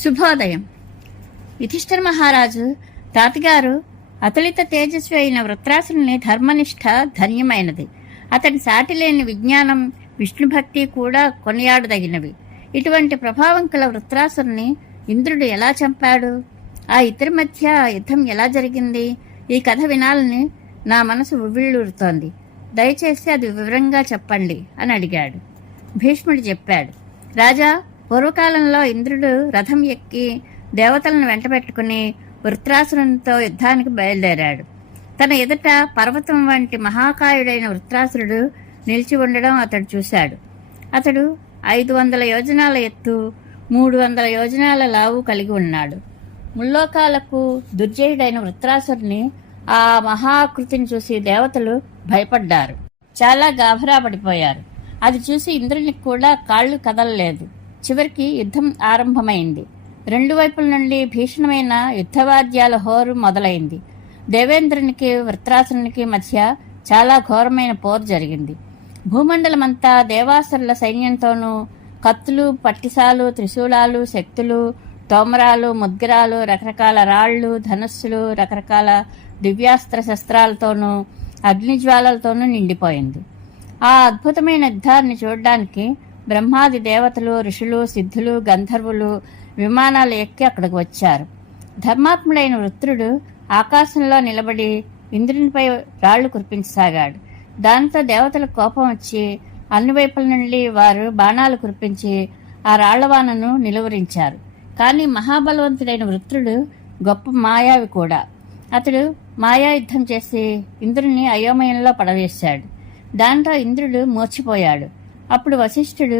శుభోదయం. యుధిష్ఠిర మహారాజు తాతగారు అతులిత తేజస్వి అయిన వృత్రాసుని ధర్మనిష్ట ధన్యమైనది. అతని సాటిలేని విజ్ఞానం, విష్ణుభక్తి కూడా కొనియాడదగినవి. ఇటువంటి ప్రభావం కల వృత్రాసుని ఇంద్రుడు ఎలా చంపాడు? ఆ ఇద్దరి మధ్య యుద్ధం ఎలా జరిగింది? ఈ కథ వినాలని నా మనసు ఉవ్విళ్ళూరుతోంది. దయచేసి అది వివరంగా చెప్పండి అని అడిగాడు. భీష్ముడు చెప్పాడు. రాజా, పూర్వకాలంలో ఇంద్రుడు రథం ఎక్కి దేవతలను వెంటబెట్టుకుని వృత్రాసురునితో యుద్ధానికి బయలుదేరాడు. తన ఎదుట పర్వతం వంటి మహాకాయుడైన వృత్రాసురుడు నిలిచి ఉండడం అతడు చూశాడు. అతడు 500 యోజనాల ఎత్తు, 300 యోజనాల లావు కలిగి ఉన్నాడు. ముల్లోకాలకు దుర్జయుడైన వృత్రాసురుని ఆ మహాకృతిని చూసి దేవతలు భయపడ్డారు. చాలా గాభరా పడిపోయారు. అది చూసి ఇంద్రునికి కూడా కాళ్లు కదలలేదు. చివరికి యుద్ధం ఆరంభమైంది. 2 వైపుల నుండి భీషణమైన యుద్ధవాద్యాల హోరు మొదలైంది. దేవేంద్రునికి వృత్రాసురునికి మధ్య చాలా ఘోరమైన పోరు జరిగింది. భూమండలమంతా దేవాసురుల సైన్యంతోనూ కత్తులు, పట్టిసాలు, త్రిశూలాలు, శక్తులు, తోమరాలు, ముద్గరాలు, రకరకాల రాళ్లు, ధనుస్సులు, రకరకాల దివ్యాస్త్ర శస్త్రాలతోనూ అగ్నిజ్వాలలతోనూ నిండిపోయింది. ఆ అద్భుతమైన యుద్ధాన్ని చూడడానికి బ్రహ్మాది దేవతలు, ఋషులు, సిద్ధులు, గంధర్వులు విమానాలు ఎక్కి అక్కడికి వచ్చారు. ధర్మాత్ముడైన వృత్రుడు ఆకాశంలో నిలబడి ఇంద్రునిపై రాళ్లు కురిపించసాగాడు. దాంతో దేవతలకు కోపం వచ్చి అన్ని వైపుల నుండి వారు బాణాలు కురిపించి ఆ రాళ్లవానను నిలువరించారు. కానీ మహాబలవంతుడైన వృత్రుడు గొప్ప మాయావి కూడా. అతడు మాయాయుద్ధం చేసి ఇంద్రుని అయోమయంలో పడవేశాడు. దాంతో ఇంద్రుడు మూర్చిపోయాడు. అప్పుడు వశిష్ఠుడు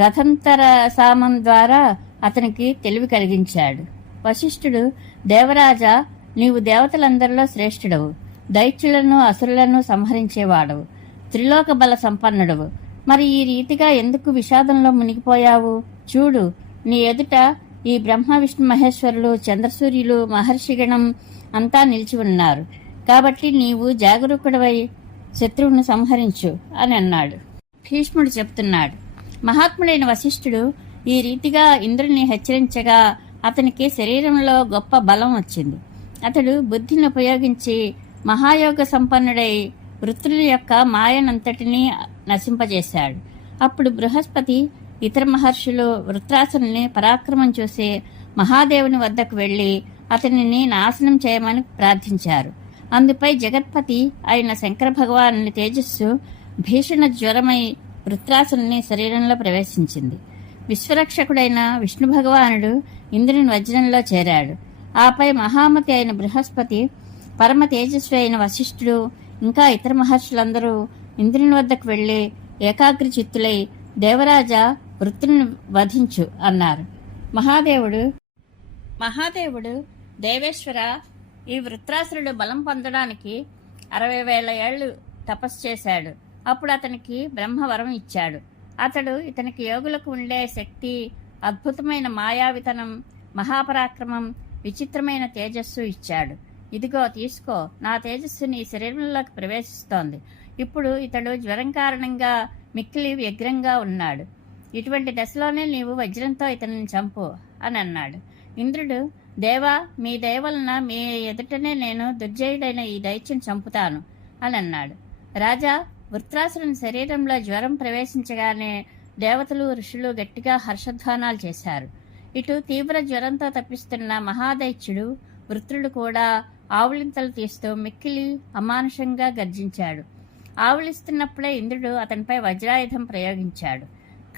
రథంతర సామం ద్వారా అతనికి తెలివి కలిగించాడు. వశిష్ఠుడు, దేవరాజా, నీవు దేవతలందరిలో శ్రేష్ఠుడవు, దైత్యులను అసురులను సంహరించేవాడవు, త్రిలోక బల సంపన్నుడవు. మరి ఈ రీతిగా ఎందుకు విషాదంలో మునిగిపోయావు? చూడు, నీ ఎదుట ఈ బ్రహ్మ విష్ణు మహేశ్వరులు, చంద్రసూర్యులు, మహర్షిగణం అంతా నిలిచి ఉన్నారు. కాబట్టి నీవు జాగరూకుడవై శత్రువును సంహరించు అని అన్నాడు. భీష్ముడు చెప్తున్నాడు. మహాత్ముడైన వశిష్ఠుడు ఈ రీతిగా ఇంద్రుని హెచ్చరించగా అతనికి శరీరంలో గొప్ప బలం వచ్చింది. అతడు బుద్ధిని ఉపయోగించి మహాయోగ సంపన్నుడై వృత్రుని యొక్క మాయనంతటినీ నశింపజేశాడు. అప్పుడు బృహస్పతి, ఇతర మహర్షులు వృత్రాసురుని పరాక్రమం చూసి మహాదేవుని వద్దకు వెళ్లి అతనిని నాశనం చేయమని ప్రార్థించారు. అందుపై జగత్పతి అయిన శంకర భగవానుని తేజస్సు భీషణ జ్వరమై వృత్రాసురుని శరీరంలో ప్రవేశించింది. విశ్వరక్షకుడైన విష్ణు భగవానుడు ఇంద్రుని వజ్రంలో చేరాడు. ఆపై మహామతి అయిన బృహస్పతి, పరమ తేజస్వి అయిన వశిష్ఠుడు, ఇంకా ఇతర మహర్షులందరూ ఇంద్రుని వద్దకు వెళ్లి ఏకాగ్ర చిత్తులై, దేవరాజా, వృత్రుని వధించు అన్నారు. మహాదేవుడు దేవేశ్వర, ఈ వృత్రాసురుడు బలం పొందడానికి 60,000 ఏళ్లు తపస్సు చేశాడు. అప్పుడు అతనికి బ్రహ్మవరం ఇచ్చాడు. అతడు ఇతనికి యోగులకు ఉండే శక్తి, అద్భుతమైన మాయావితనం, మహాపరాక్రమం, విచిత్రమైన తేజస్సు ఇచ్చాడు. ఇదిగో తీసుకో, నా తేజస్సు నీ శరీరంలోకి ప్రవేశిస్తోంది. ఇప్పుడు ఇతడు జ్వరం కారణంగా మిక్కిలి వ్యగ్రంగా ఉన్నాడు. ఇటువంటి దశలోనే నీవు వజ్రంతో ఇతనిని చంపు అని అన్నాడు. ఇంద్రుడు, దేవా, మీ దయ వలన మీ ఎదుటనే నేను దుర్జయుడైన ఈ దైత్యం చంపుతాను అని అన్నాడు. రాజా, వృత్రాసురుని శరీరంలో జ్వరం ప్రవేశించగానే దేవతలు, ఋషులు గట్టిగా హర్షధ్వానాలు చేశారు. ఇటు తీవ్ర జ్వరంతో తప్పిస్తున్న మహాదైత్యుడు వృత్రుడు కూడా ఆవులింతలు తీస్తూ మిక్కిలి అమానుషంగా గర్జించాడు. ఆవులిస్తున్నప్పుడే ఇంద్రుడు అతనిపై వజ్రాయుధం ప్రయోగించాడు.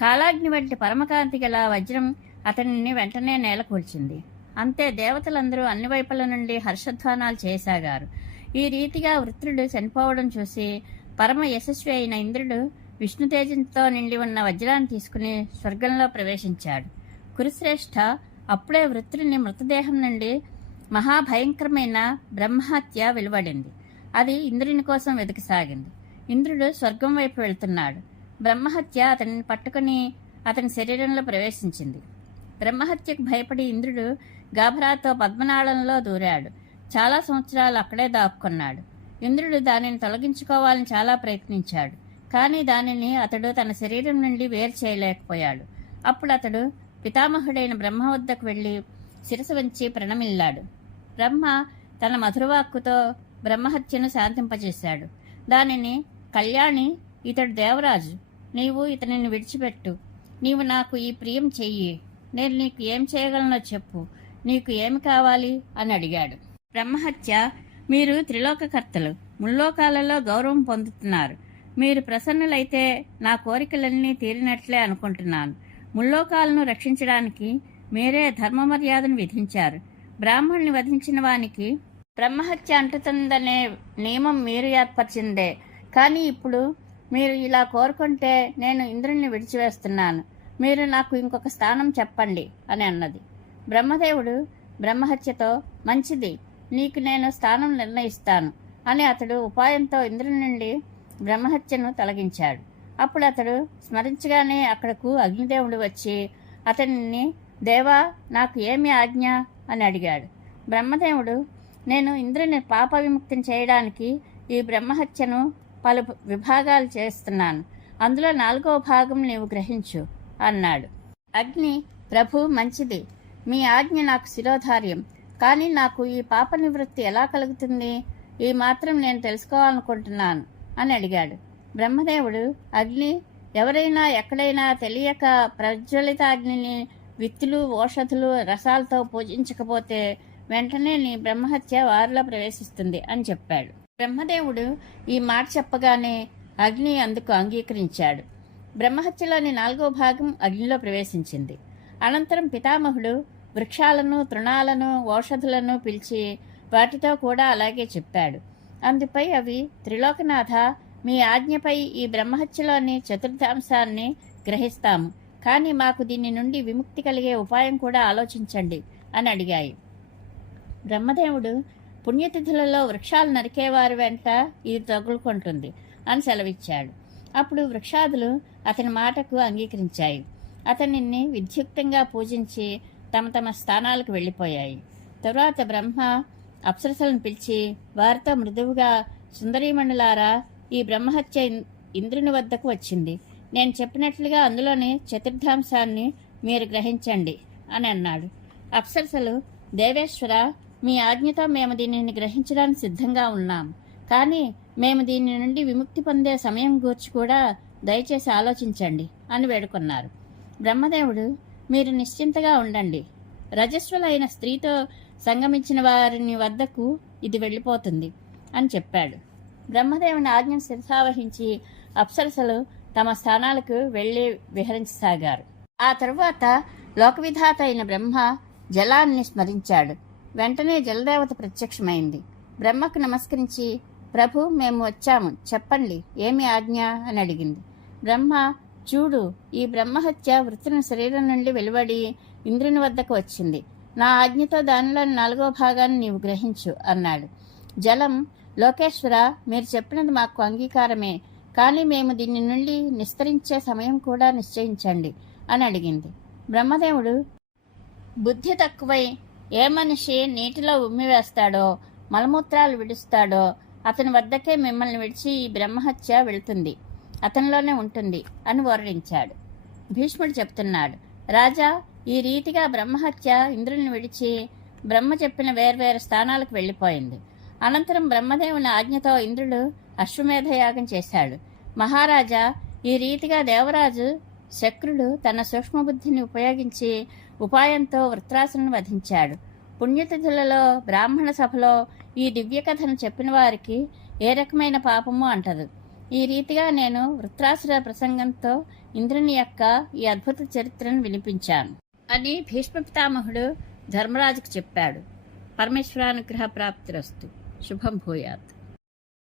కాలాగ్ని వంటి పరమకాంతి గల వజ్రం అతనిని వెంటనే నేలకూల్చింది. అంతే, దేవతలందరూ అన్ని వైపుల నుండి హర్షధ్వానాలు చేయసాగారు. ఈ రీతిగా వృత్రుడు చనిపోవడం చూసి పరమ యశస్వి అయిన ఇంద్రుడు విష్ణుతేజంతో నిండి ఉన్న వజ్రాన్ని తీసుకుని స్వర్గంలో ప్రవేశించాడు. కురుశ్రేష్ఠ, అప్పుడే వృత్రుని మృతదేహం నుండి మహాభయంకరమైన బ్రహ్మహత్య వెలువడింది. అది ఇంద్రుని కోసం వెతకసాగింది. ఇంద్రుడు స్వర్గం వైపు వెళ్తున్నాడు. బ్రహ్మహత్య అతనిని పట్టుకుని అతని శరీరంలో ప్రవేశించింది. బ్రహ్మహత్యకు భయపడి ఇంద్రుడు గాభరాతో పద్మనాళంలో దూరాడు. చాలా సంవత్సరాలు అక్కడే దాక్కున్నాడు. ఇంద్రుడు దానిని తొలగించుకోవాలని చాలా ప్రయత్నించాడు. కానీ దానిని అతడు తన శరీరం నుండి వేరు చేయలేకపోయాడు. అప్పుడు అతడు పితామహుడైన బ్రహ్మ వద్దకు వెళ్ళి శిరసు వంచి ప్రణమిల్లాడు. బ్రహ్మ తన మధురవాక్కుతో బ్రహ్మహత్యను శాంతింపజేశాడు. దానిని కళ్యాణి, ఇతడు దేవరాజు, నీవు ఇతనిని విడిచిపెట్టు. నీవు నాకు ఈ ప్రియం చెయ్యి. నేను నీకు ఏం చేయగలనో చెప్పు. నీకు ఏమి కావాలి అని అడిగాడు. బ్రహ్మహత్య, మీరు త్రిలోకకర్తలు, ముల్లోకాలలో గౌరవం పొందుతున్నారు. మీరు ప్రసన్నులైతే నా కోరికలన్నీ తీరినట్లే అనుకుంటున్నాను. ముల్లోకాలను రక్షించడానికి మీరే ధర్మ మర్యాదను విధించారు. బ్రాహ్మణ్ణి వధించిన వానికి బ్రహ్మహత్య అంటుతుందనే నియమం మీరు ఏర్పరిచిందే. కానీ ఇప్పుడు మీరు ఇలా కోరుకుంటే నేను ఇంద్రుణ్ణి విడిచివేస్తున్నాను. మీరు నాకు ఇంకొక స్థానం చెప్పండి అని అన్నది. బ్రహ్మదేవుడు బ్రహ్మహత్యతో, మంచిది, నీకు నేను స్థానం నిర్ణయిస్తాను అని అతడు ఉపాయంతో ఇంద్రుని నుండి బ్రహ్మహత్యను తొలగించాడు. అప్పుడు అతడు స్మరించగానే అక్కడకు అగ్నిదేవుడు వచ్చి అతనిని, దేవా, నాకు ఏమి ఆజ్ఞ అని అడిగాడు. బ్రహ్మదేవుడు, నేను ఇంద్రుని పాప విముక్తిని చేయడానికి ఈ బ్రహ్మహత్యను పలు విభాగాలు చేస్తున్నాను. అందులో 4వ భాగం నీవు గ్రహించు అన్నాడు. అగ్ని, ప్రభు, మంచిది, మీ ఆజ్ఞ నాకు శిరోధార్యం. కానీ నాకు ఈ పాప నివృత్తి ఎలా కలుగుతుంది? ఈ మాత్రం నేను తెలుసుకోవాలనుకుంటున్నాను అని అడిగాడు. బ్రహ్మదేవుడు, అగ్ని, ఎవరైనా ఎక్కడైనా తెలియక ప్రజ్వలిత అగ్నిని విత్తులు, ఓషధులు, రసాలతో పూజించకపోతే వెంటనే నీ బ్రహ్మహత్య వారిలో ప్రవేశిస్తుంది అని చెప్పాడు. బ్రహ్మదేవుడు ఈ మాట చెప్పగానే అగ్ని అందుకు అంగీకరించాడు. బ్రహ్మహత్యలోని 4వ భాగం అగ్నిలో ప్రవేశించింది. అనంతరం పితామహుడు వృక్షాలను, తృణాలను, ఓషధులను పిలిచి వాటితో కూడా అలాగే చెప్పాడు. అందుపై అవి, త్రిలోకనాథ, మీ ఆజ్ఞపై ఈ బ్రహ్మహత్యలోని చతుర్థాంశాన్ని గ్రహిస్తాము. కానీ మాకు దీని నుండి విముక్తి కలిగే ఉపాయం కూడా ఆలోచించండి అని అడిగాయి. బ్రహ్మదేవుడు, పుణ్యతిథులలో వృక్షాలు నరికేవారి వెంట ఇది తగులుకుంటుంది అని సెలవిచ్చాడు. అప్పుడు వృక్షాదులు అతని మాటకు అంగీకరించాయి. అతనిని విద్యుక్తంగా పూజించి తమ తమ స్థానాలకు వెళ్ళిపోయాయి. తరువాత బ్రహ్మ అప్సరసలను పిలిచి వారితో మృదువుగా, సుందరీమణులారా, ఈ బ్రహ్మహత్య ఇంద్రుని వద్దకు వచ్చింది. నేను చెప్పినట్లుగా అందులోని చతుర్థాంశాన్ని మీరు గ్రహించండి అని అన్నాడు. అప్సరసలు, దేవేశ్వర, మీ ఆజ్ఞతో మేము దీనిని గ్రహించడానికి సిద్ధంగా ఉన్నాం. కానీ మేము దీని నుండి విముక్తి పొందే సమయం గూర్చి కూడా దయచేసి ఆలోచించండి అని వేడుకున్నారు. బ్రహ్మదేవుడు, మీరు నిశ్చింతగా ఉండండి. రజస్వలైన స్త్రీతో సంగమించిన వారిని వద్దకు ఇది వెళ్ళిపోతుంది అని చెప్పాడు. బ్రహ్మదేవుని ఆజ్ఞను శిరసావహించి అప్సరసలు తమ స్థానాలకు వెళ్ళి విహరించసాగారు. ఆ తరువాత లోకవిధాత అయిన బ్రహ్మ జలాన్ని స్మరించాడు. వెంటనే జలదేవత ప్రత్యక్షమైంది. బ్రహ్మకు నమస్కరించి, ప్రభు, మేము వచ్చాము, చెప్పండి, ఏమి ఆజ్ఞ అని అడిగింది. బ్రహ్మ, చూడు, ఈ బ్రహ్మహత్య వృత్తిని శరీరం నుండి వెలువడి ఇంద్రుని వద్దకు వచ్చింది. నా ఆజ్ఞతో దానిలోని 4వ భాగాన్ని నీవు గ్రహించు అన్నాడు. జలం, లోకేశ్వర, మీరు చెప్పినది మాకు అంగీకారమే. కానీ మేము దీని నుండి నిస్తరించే సమయం కూడా నిశ్చయించండి అని అడిగింది. బ్రహ్మదేవుడు, బుద్ధి తక్కువై ఏ మనిషి నీటిలో ఉమ్మివేస్తాడో, మలమూత్రాలు విడుస్తాడో అతని వద్దకే మిమ్మల్ని విడిచి ఈ బ్రహ్మహత్య వెళుతుంది, అతనిలోనే ఉంటుంది అని వర్ణించాడు. భీష్ముడు చెప్తున్నాడు, రాజా, ఈ రీతిగా బ్రహ్మహత్య ఇంద్రుని విడిచి బ్రహ్మ చెప్పిన వేర్వేరు స్థానాలకు వెళ్ళిపోయింది. అనంతరం బ్రహ్మదేవుని ఆజ్ఞతో ఇంద్రుడు అశ్వమేధయాగం చేశాడు. మహారాజా, ఈ రీతిగా దేవరాజు శక్రుడు తన సూక్ష్మబుద్ధిని ఉపయోగించి ఉపాయంతో వృత్రాసులను వధించాడు. పుణ్యతిథులలో బ్రాహ్మణ సభలో ఈ దివ్యకథను చెప్పిన వారికి ఏ రకమైన పాపము అంటదు. ఈ రీతిగా నేను వృత్రాసుర ప్రసంగంతో ఇంద్రుని యొక్క ఈ అద్భుత చరిత్రను వినిపించాను అని భీష్మ పితామహుడు ధర్మరాజుకు చెప్పాడు. పరమేశ్వరానుగ్రహ ప్రాప్తిరస్తు. శుభం భూయాత్.